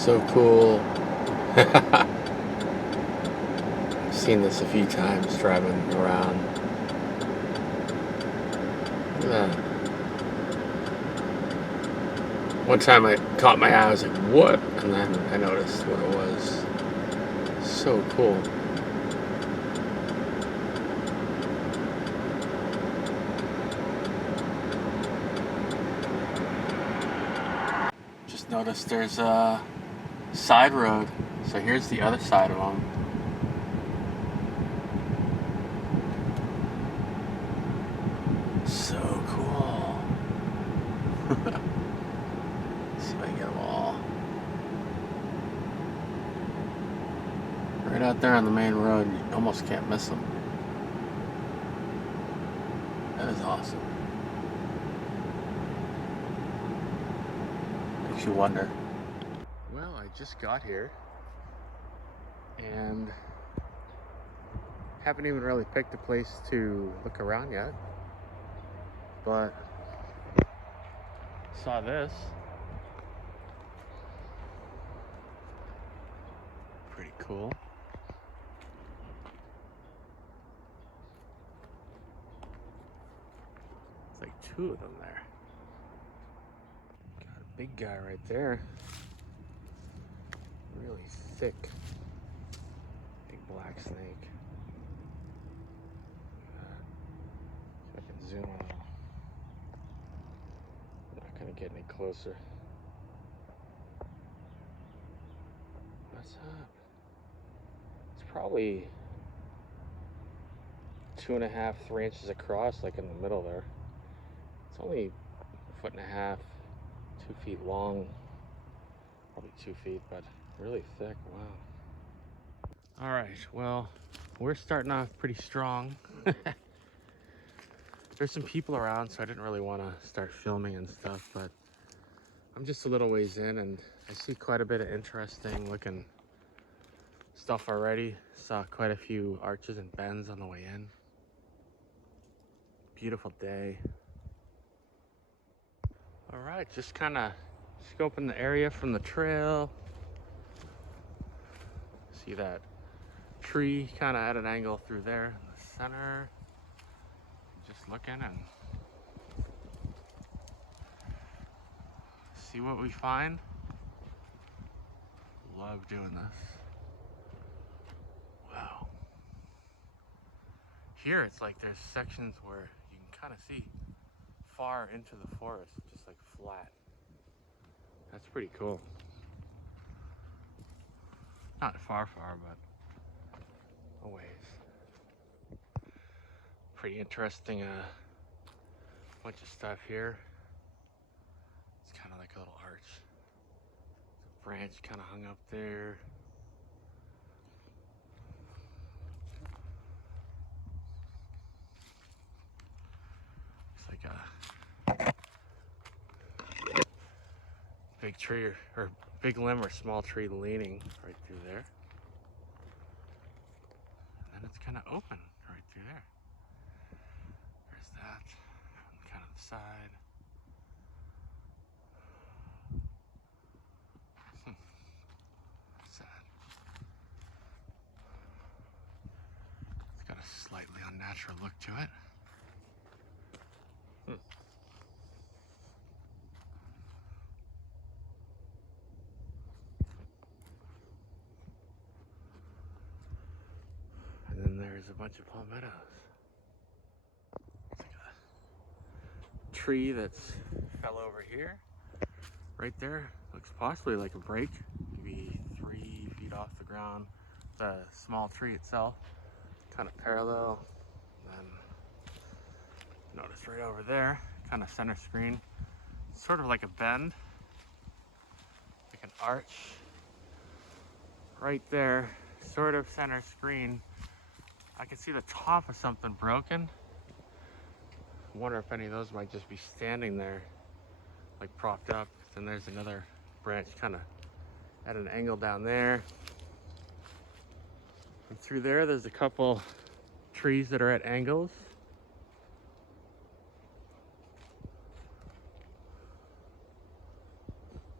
So cool. I've seen this a few times driving around. Look at that. One time I caught my eye, I was like, what? And then I noticed what it was. So cool. Just noticed there's a side road. So here's the other side of them. So cool. See if I can get them all. Right out there on the main road, you almost can't miss them. That is awesome. Makes you wonder. Well, I just got here and haven't even really picked a place to look around yet, but saw this. Pretty cool. It's like two of them there. Got a big guy right there. Really thick. Big black snake. If I can zoom a little. Not gonna get any closer. What's up? It's probably 2.5, 3 inches across, like in the middle there. It's only 1.5 feet, 2 feet long. Probably 2 feet, but really thick. Wow. All right, well, we're starting off pretty strong. There's some people around, so I didn't really want to start filming and stuff, but I'm just a little ways in and I see quite a bit of interesting looking stuff already. Saw quite a few arches and bends on the way in. Beautiful day. All right, just kind of scoping the area from the trail. See that tree kind of at an angle through there in the center. Just looking and see what we find. Love doing this. Wow. Here it's like there's sections where you can kind of see far into the forest, just like flat. That's pretty cool. Not far, but a ways. Pretty interesting bunch of stuff here. It's kind of like a little arch. There's a branch kind of hung up there. It's like a big tree or big limb or small tree leaning right through there. And then it's kind of open right through there. There's that on kind of the side. Sad. It's got a slightly unnatural look to it. And then there's a bunch of palmettos. It's like a tree that's fell over here. Right there, looks possibly like a break, maybe 3 feet off the ground. The small tree itself, kind of parallel. And then notice right over there, kind of center screen, sort of like a bend, like an arch. Right there, sort of center screen. I can see the top of something broken. I wonder if any of those might just be standing there, like propped up. Then there's another branch kind of at an angle down there. And through there, there's a couple trees that are at angles.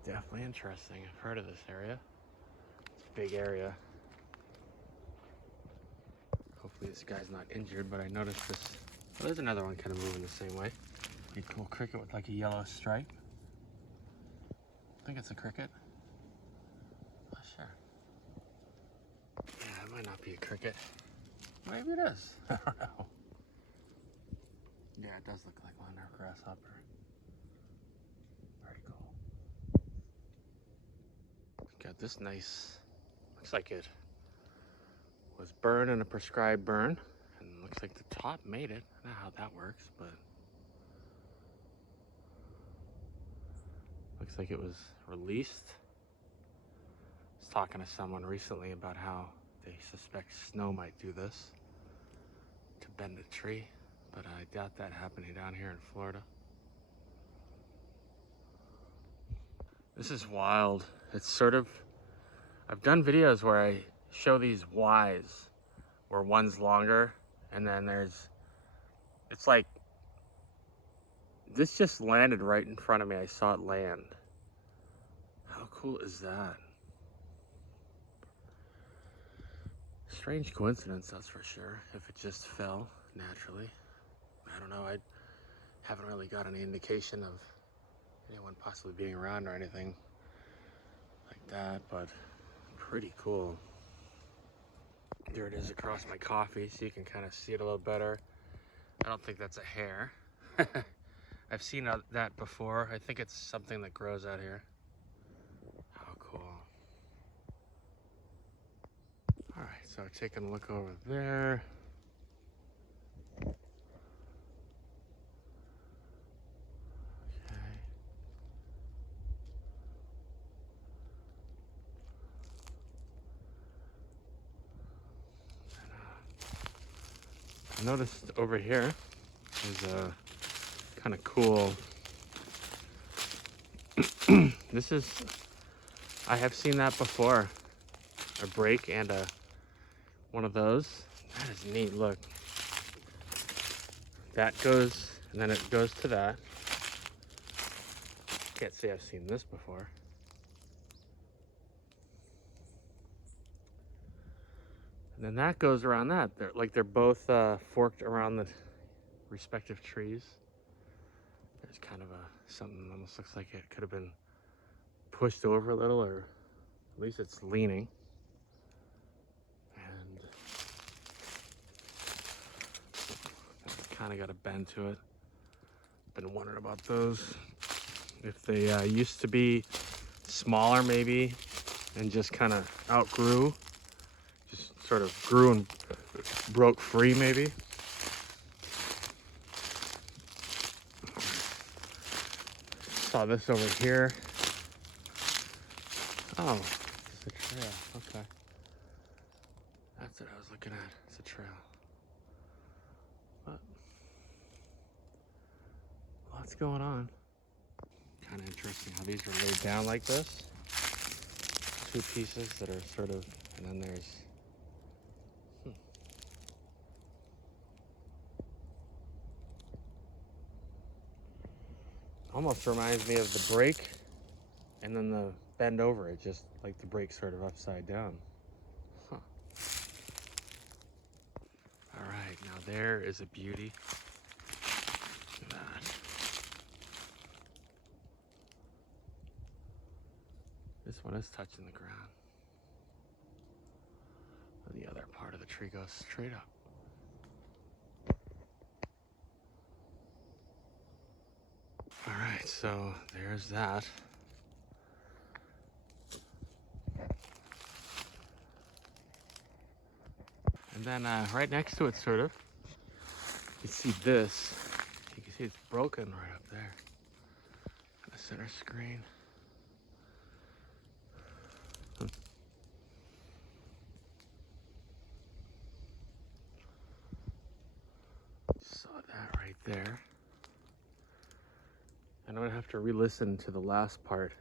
Definitely Interesting. I've heard of this area. It's a big area. Hopefully this guy's not injured, but I noticed this. Oh, there's another one kind of moving the same way. Pretty cool cricket with like a yellow stripe. I think it's a cricket. Not sure. Yeah, it might not be a cricket. Maybe it is. I don't know. Yeah, it does look like one, or a grasshopper. Very cool. Got this nice, looks like it was burned in a prescribed burn. And looks like the top made it. I don't know how that works, but looks like it was released. I was talking to someone recently about how they suspect snow might do this to bend a tree, but I doubt that happening down here in Florida. This is wild. It's sort of, I've done videos where I show these Ys where one's longer and then it's like, this just landed right in front of me. I saw it land. How cool is that? Strange coincidence, that's for sure, if it just fell naturally. I don't know, I haven't really got any indication of anyone possibly being around or anything like that, but pretty cool. There it is across my coffee, so you can kind of see it a little better. I don't think that's a hair. I've seen that before. I think it's something that grows out here. How cool. All right, so taking a look over there. Okay. I noticed over here is a kind of cool. This is, I have seen that before. A break and one of those. That is neat, look. That goes, and then it goes to that. Can't say I've seen this before. And then that goes around that. They're both forked around the respective trees. There's kind of something that almost looks like it could have been pushed over a little, or at least it's leaning. And kind of got a bend to it. Been wondering about those. If they used to be smaller maybe and just kind of outgrew, just sort of grew and broke free maybe. Saw this over here. Oh, it's a trail. Okay. That's what I was looking at. It's a trail. But lots going on. Kind of interesting how these are laid down like this. Two pieces that are sort of, and then there's almost reminds me of the break and then the bend over it, just like the break sort of upside down. Huh. All right, now there is a beauty. Look at that. This one is touching the ground. And the other part of the tree goes straight up. All right, so there's that. And then right next to it, sort of, you see this. You can see it's broken right up there on the center screen. Saw that right there. And I'm gonna have to re-listen to the last part,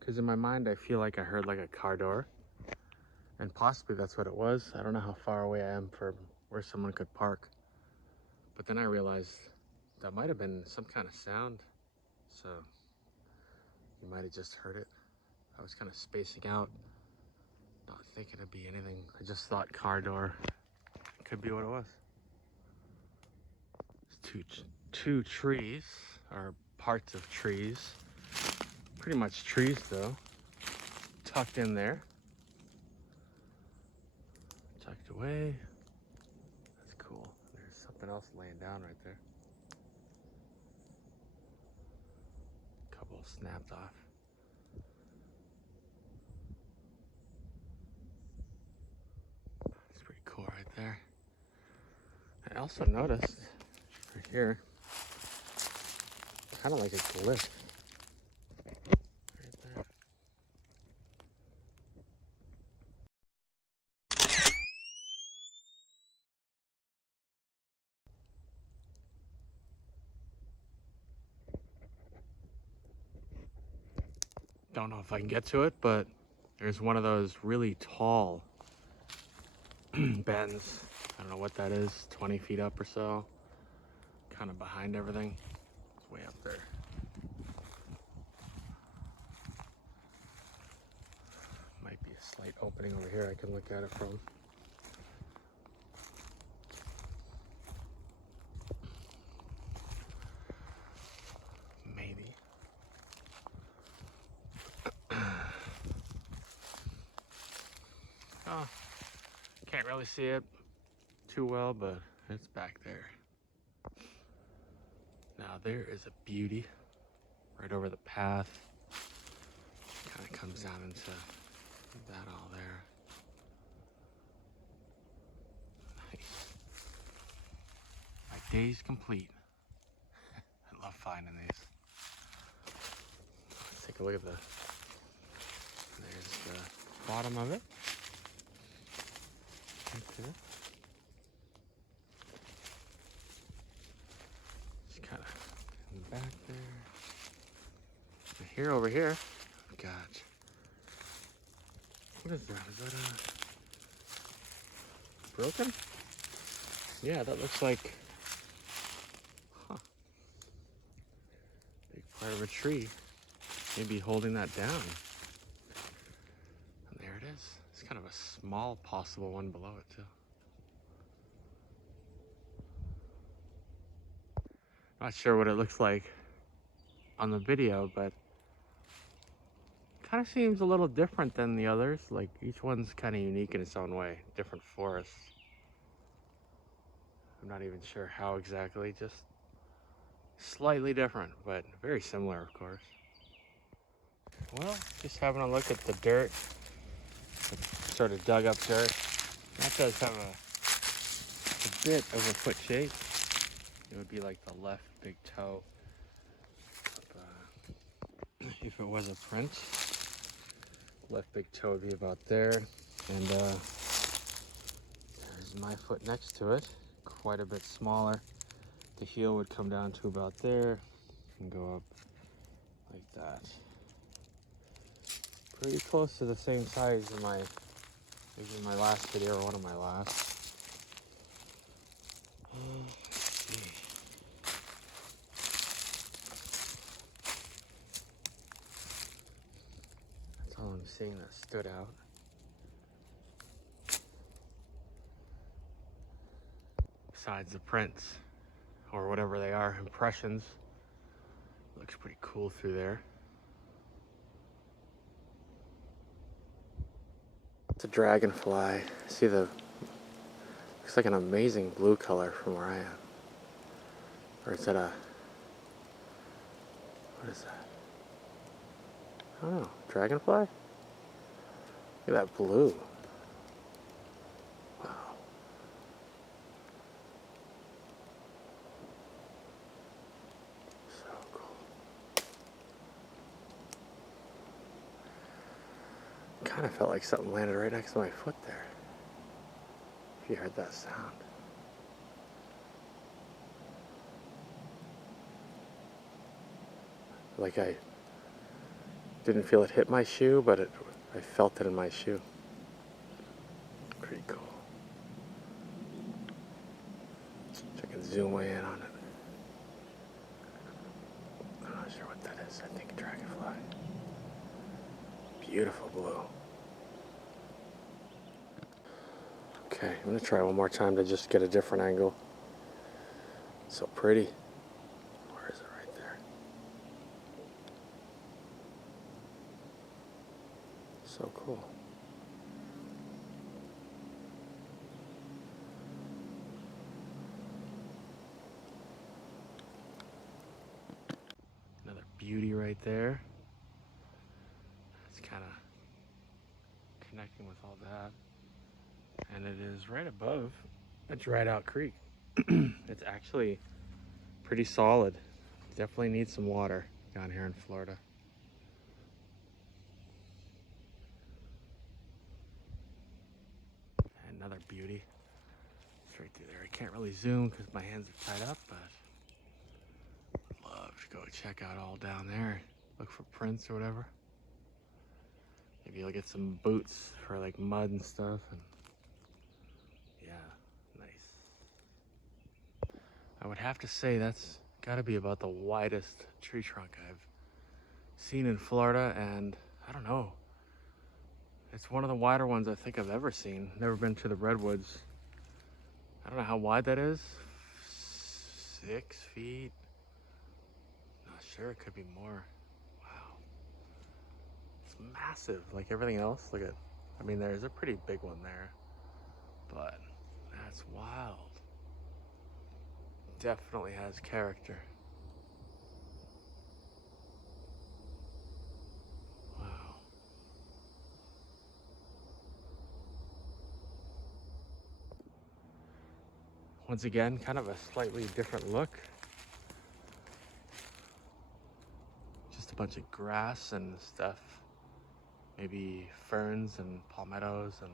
because in my mind I feel like I heard like a car door, and possibly that's what it was. I don't know how far away I am from where someone could park, but then I realized that might have been some kind of sound, so you might have just heard it. I was kind of spacing out, not thinking it'd be anything. I just thought car door could be what it was. It's two trees, or parts of trees. Pretty much trees though, tucked in there. Tucked away. That's cool. There's something else laying down right there. Couple snapped off. It's pretty cool right there. I also noticed right here, kind of like a glyph. Right there. Don't know if I can get to it, but there's one of those really tall bends. I don't know what that is, 20 feet up or so. Kind of behind everything. It's way up there. Might be a slight opening over here I can look at it from. Maybe. Oh, can't really see it too well, but it's back there. Now there is a beauty right over the path. Kind of comes down into that all there. Nice. My day's complete. I love finding these. Let's take a look at there's the bottom of it. Okay. Just kind of in the back there. And here, over here, we've got, what is that? Is that broken? Yeah, that looks like, big part of a tree. Maybe holding that down. And there it is. It's kind of a small possible one below it too. Not sure what it looks like on the video, but kind of seems a little different than the others. Like each one's kind of unique in its own way. Different forests. I'm not even sure how exactly, just slightly different, but very similar, of course. Well, just having a look at the dirt, sort of dug up dirt. That does have a bit of a foot shape. It would be like the left big toe. If it was a print, left big toe would be about there. And there's my foot next to it, quite a bit smaller. The heel would come down to about there and go up like that. Pretty close to the same size as maybe my last video or one of my last. Let's see. That's all I'm seeing that stood out. Besides the prints, or whatever they are, impressions. Looks pretty cool through there. It's a dragonfly. See looks like an amazing blue color from where I am. Or is that what is that? I don't know, dragonfly? Look at that blue. Wow. So cool. Kind of felt like something landed right next to my foot there. If you heard that sound. Like I didn't feel it hit my shoe, but I felt it in my shoe. Pretty cool. So I can zoom way in on it. I'm not sure what that is. I think dragonfly. Beautiful blue. Okay, I'm gonna try one more time to just get a different angle. So pretty. Where is it? Right there. So cool. Another beauty right there. It's kind of connecting with all that. And it is right above a dried out creek. It's actually pretty solid. Definitely needs some water down here in Florida. Another beauty. Straight through there. I can't really zoom because my hands are tied up, but I'd love to go check out all down there. Look for prints or whatever. Maybe you'll get some boots for like mud and stuff. And yeah, nice. I would have to say that's got to be about the widest tree trunk I've seen in Florida, and I don't know. It's one of the wider ones I think I've ever seen. Never been to the redwoods. I don't know how wide that is. 6 feet. Not sure. It could be more. Wow. It's massive. Like everything else. Look at. I mean, there's a pretty big one there, but that's wild. Definitely has character. Wow. Once again, kind of a slightly different look. Just a bunch of grass and stuff. Maybe ferns and palmettos, and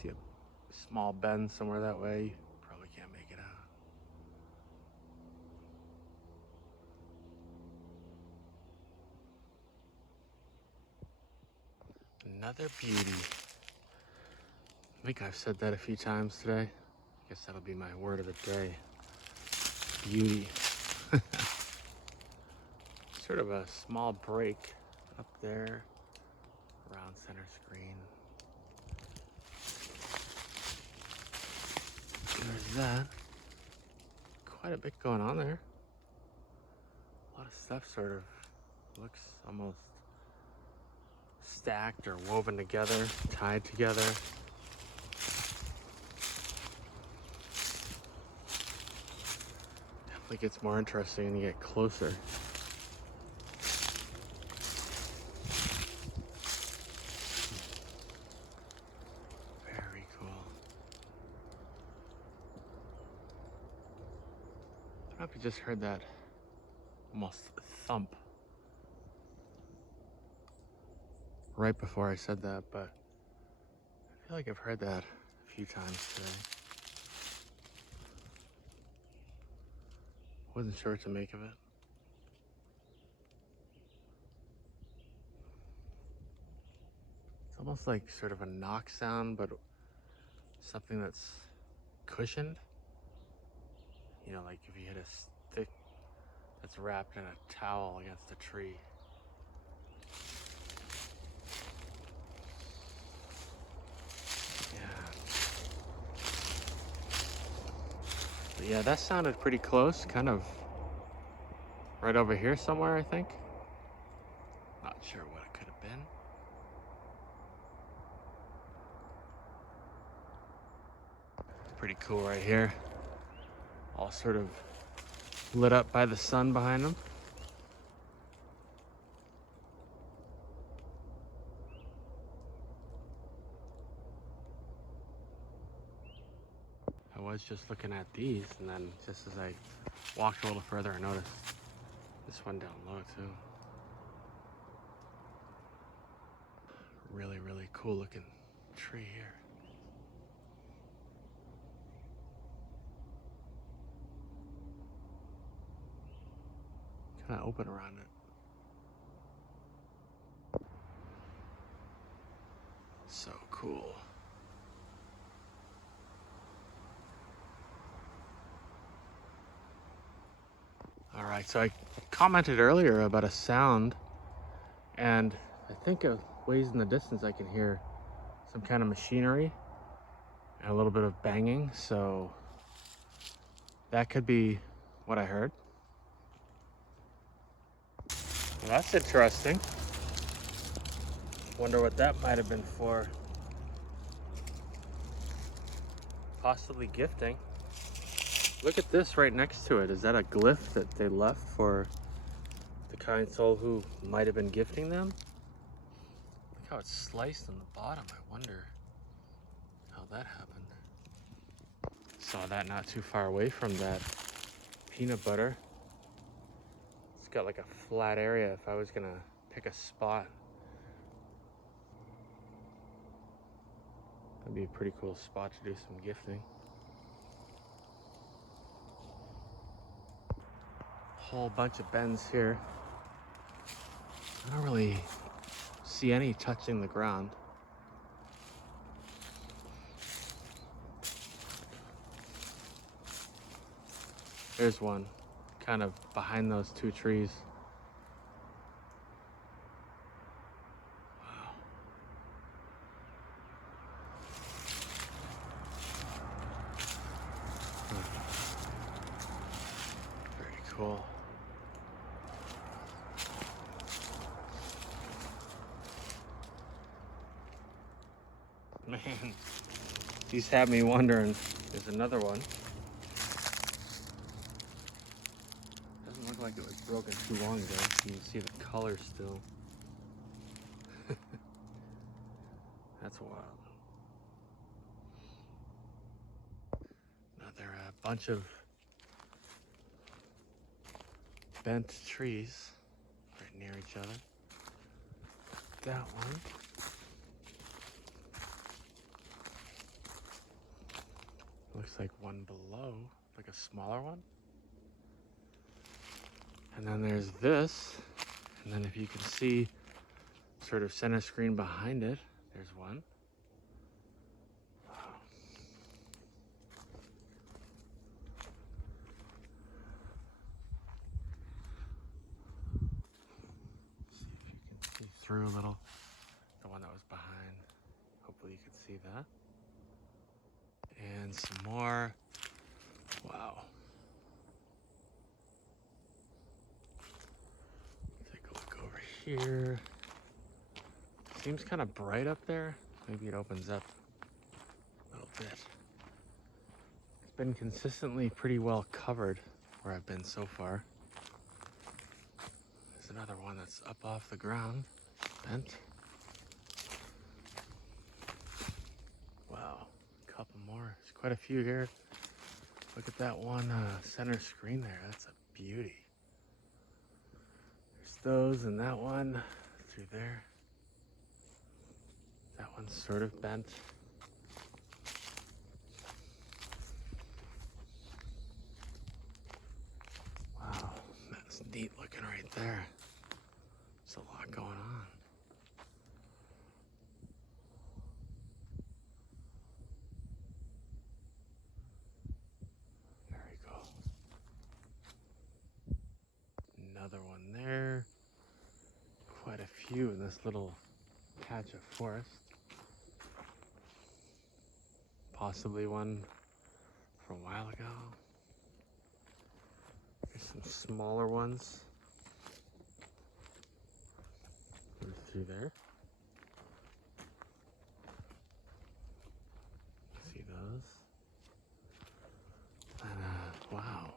see a small bend somewhere that way. Probably can't make it out. Another beauty. I think I've said that a few times today. I guess that'll be my word of the day. Beauty. Sort of a small break up there around center screen. There's that. Quite a bit going on there. A lot of stuff sort of looks almost stacked or woven together, tied together. Definitely gets more interesting when you get closer. Very cool. I don't know if you just heard that almost thump right before I said that, but I feel like I've heard that a few times today. Wasn't sure what to make of it. It's almost like sort of a knock sound, but something that's cushioned. You know, like if you hit a stick that's wrapped in a towel against a tree. But yeah, that sounded pretty close, kind of right over here somewhere, I think. Not sure what it could have been. Pretty cool right here. All sort of lit up by the sun behind them. I was just looking at these, and then just as I walked a little further, I noticed this one down low too. Really, really cool looking tree here. Kind of open around it. So cool. All right, so I commented earlier about a sound And I think a ways in the distance I can hear some kind of machinery and a little bit of banging, so that could be what I heard. Well, that's interesting. Wonder what that might have been for. Possibly gifting. Look at this right next to it. Is that a glyph that they left for the kind soul who might have been gifting them? Look how it's sliced on the bottom. I wonder how that happened. Saw that not too far away from that peanut butter. It's got like a flat area if I was gonna pick a spot. That'd be a pretty cool spot to do some gifting. Whole bunch of bends here. I don't really see any touching the ground. There's one, kind of behind those two trees. Wow. Very cool. Man, these have me wondering. There's another one. Doesn't look like it was broken too long ago. You can see the color still. That's wild. Another bunch of bent trees right near each other. That one. Looks like one below, like a smaller one. And then there's this. And then if you can see sort of center screen behind it, there's one. Wow. See if you can see through a little. The one that was behind. Hopefully you can see that. And some more. Wow. Take a look over here. Seems kind of bright up there. Maybe it opens up a little bit. It's been consistently pretty well covered where I've been so far. There's another one that's up off the ground, bent. Wow, a couple more. There's quite a few here. Look at that one center screen there. That's a beauty. There's those and that one through there. That one's sort of bent. Wow, that's neat looking right there. There's a lot going on. Very cool. Another one there. Quite a few in this little patch of forest. Possibly one from a while ago. There's some smaller ones through there. See those? And wow,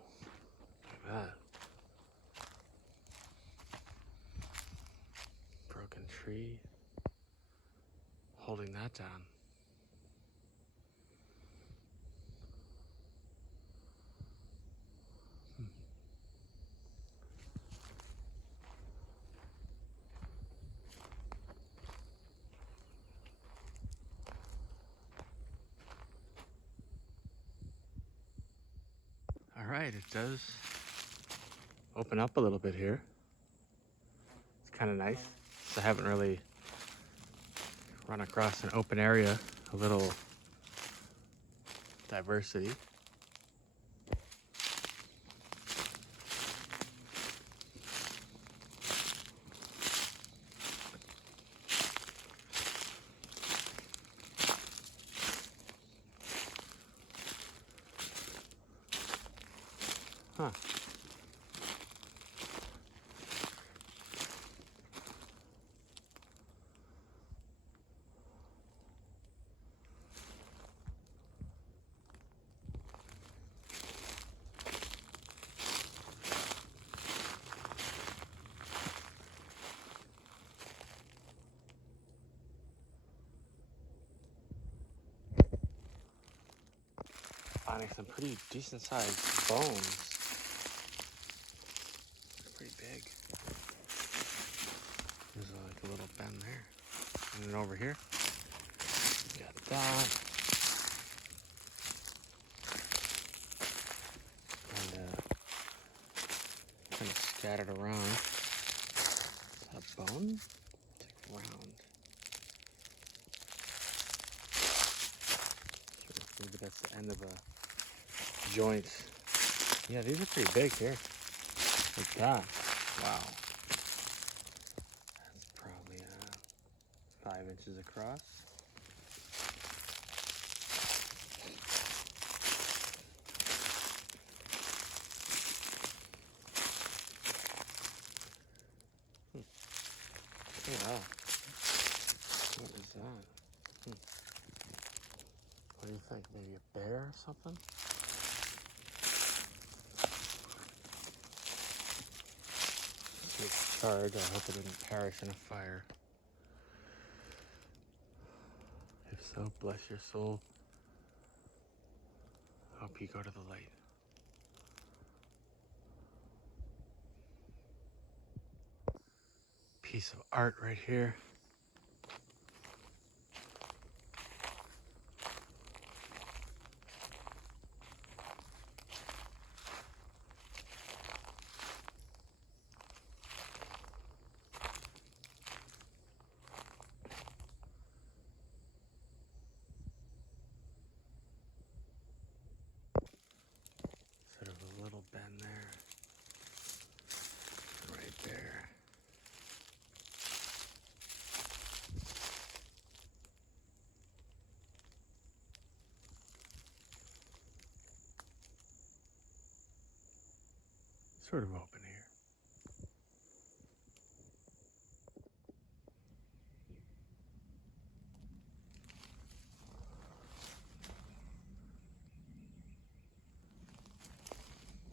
look at that. Broken tree. Holding that down. All right, it does open up a little bit here. It's kind of nice. So I haven't really run across an open area, a little diversity. Huh. Finding some pretty decent sized bones. Pretty big. There's like a little bend there. And then over here, got that. And kind of scattered around. Is that a bone? It's like round. Maybe that's the end of a joint. Yeah, these are pretty big here. Like that. Wow. That's probably 5 inches across. Wow. What is that? What do you think? Maybe a bear or something? It's charred. I hope it didn't perish in a fire. If so, bless your soul. Hope you go to the light. Piece of art right here. Sort of a little bend there. Right there. Sort of open here.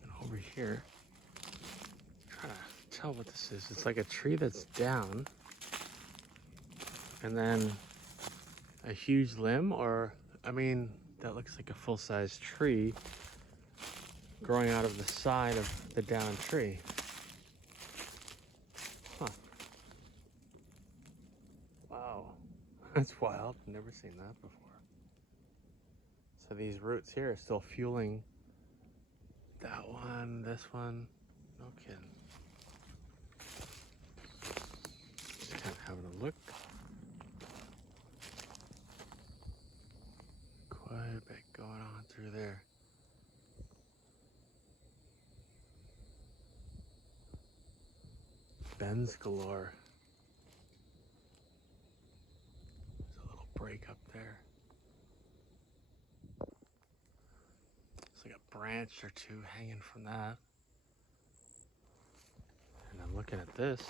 And over here, I'm trying to tell what this is. It's like a tree that's down, and then a huge limb, or, I mean, that looks like a full-size tree growing out of the side of the down tree. Huh. Wow. That's wild. I've never seen that before. So these roots here are still fueling that one, this one. No kidding. Just kind of having a look. Quite a bit going on through there. Bends galore. There's a little break up there. It's like a branch or two hanging from that. And I'm looking at this.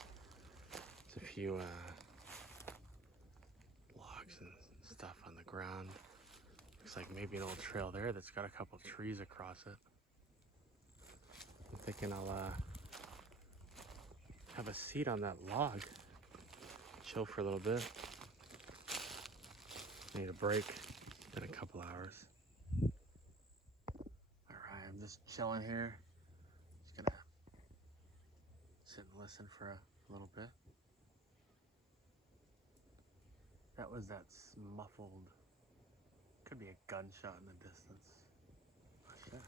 There's a few logs and stuff on the ground. Looks like maybe an old trail there that's got a couple trees across it. I'm thinking I'll have a seat on that log. Chill for a little bit. Need a break in a couple hours. Alright, I'm just chilling here. Just gonna sit and listen for a little bit. That was that muffled, could be a gunshot in the distance. Not sure.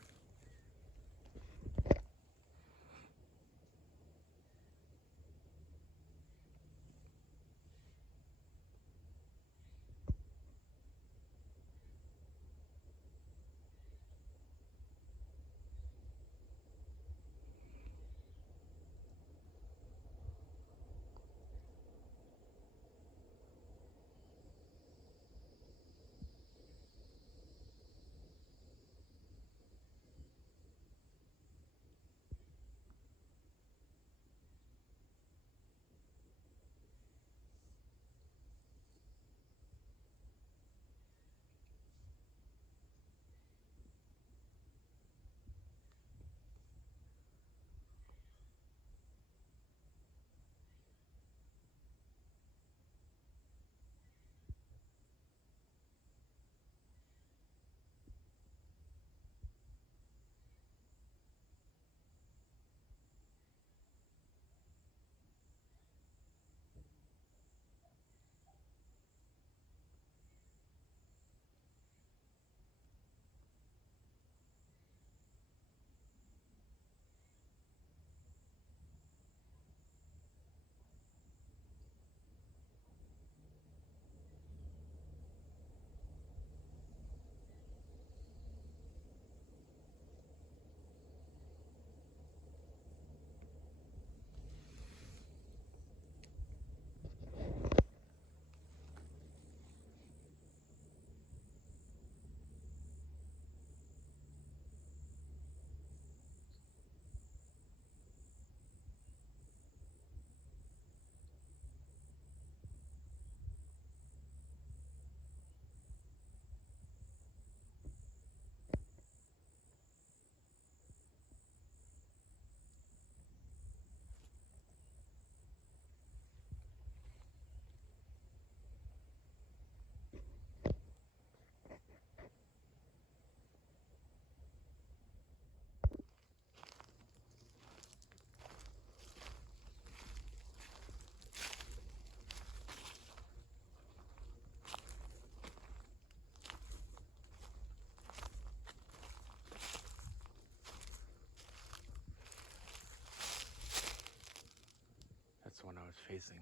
pacing.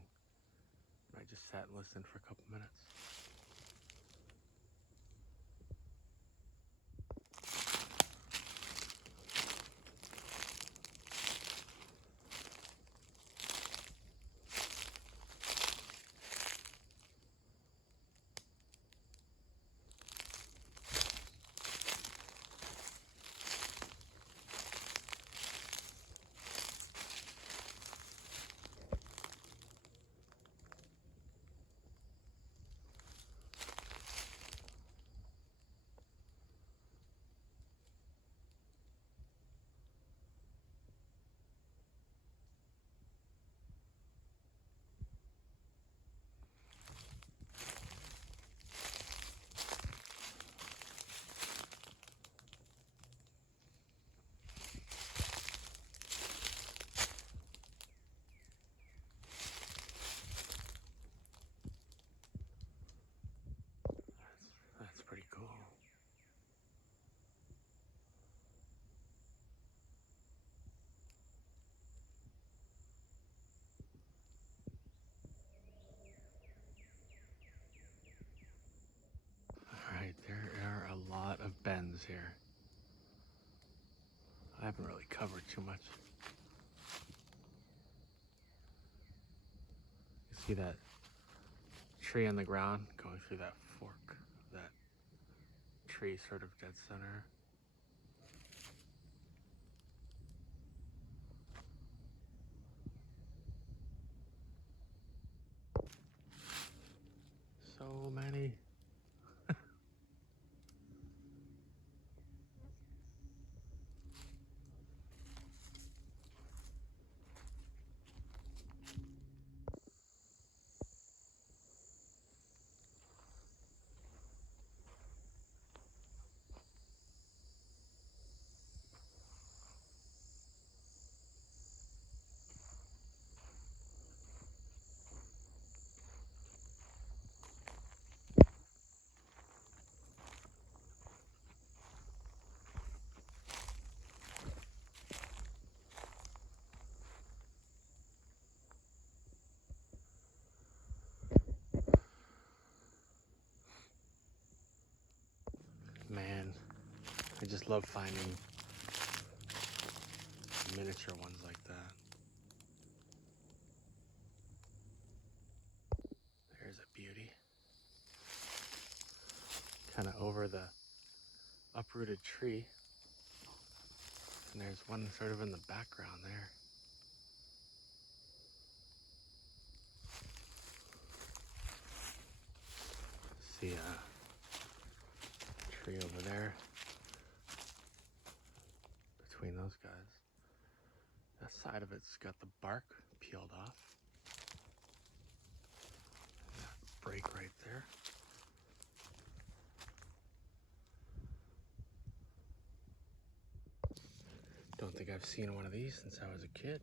I just sat and listened for a couple minutes. That's pretty cool. Alright, there are a lot of bends here. I haven't really covered too much. You see that tree on the ground going through that fork, that tree sort of dead center. So many. Man, I just love finding miniature ones like that. There's a beauty. Kind of over the uprooted tree. And there's one sort of in the background there. See a tree over there between those guys. That side of it's got the bark peeled off. And that break right there. Don't think I've seen one of these since I was a kid.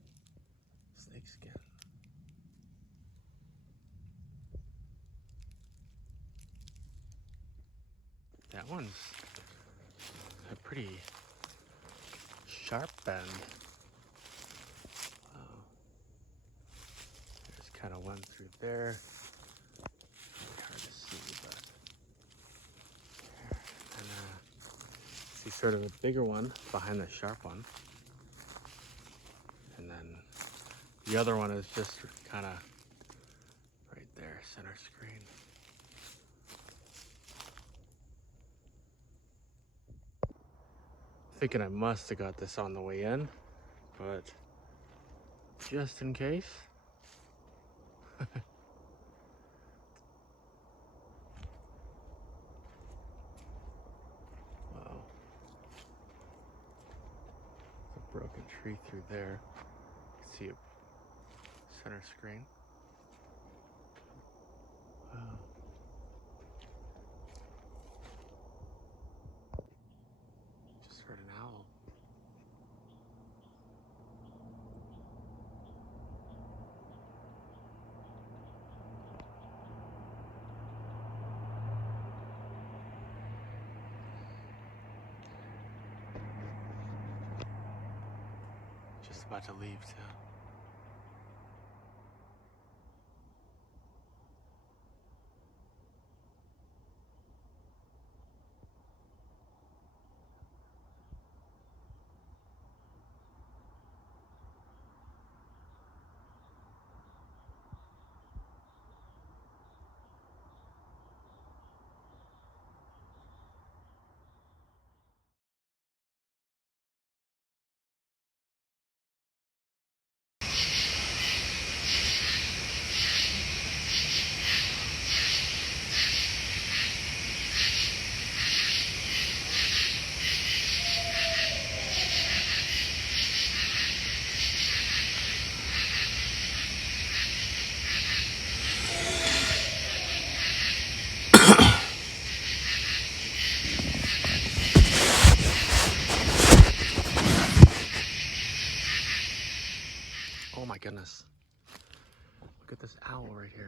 Snakeskin. That one's a pretty sharp bend. Wow. There's kind of one through there. Really hard to see, but there. And see sort of a bigger one behind the sharp one. And then the other one is just kind of right there, center screen. Thinking I must have got this on the way in, but just in case. Wow. There's a broken tree through there. You can see a center screen. Wow. Just heard an owl. Just about to leave too.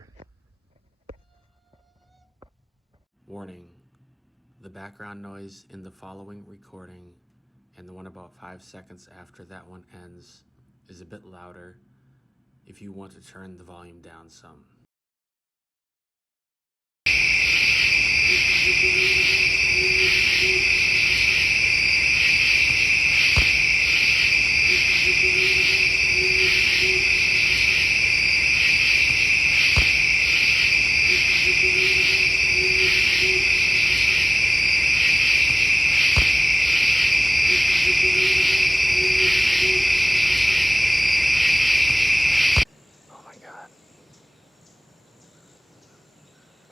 here. Warning, the background noise in the following recording and the one about 5 seconds after that one ends is a bit louder if you want to turn the volume down some.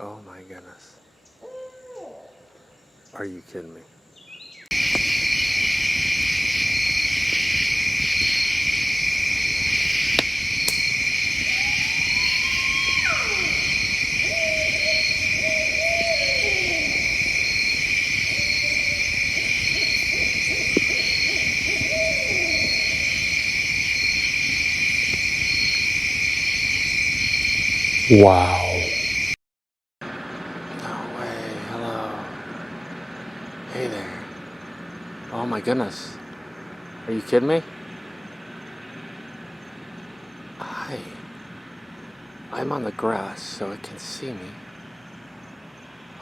Oh my goodness. Are you kidding me? Wow. No way. Hello. Hey there. Oh my goodness. Are you kidding me? Hi. I'm on the grass so it can see me.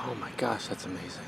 Oh my gosh, that's amazing.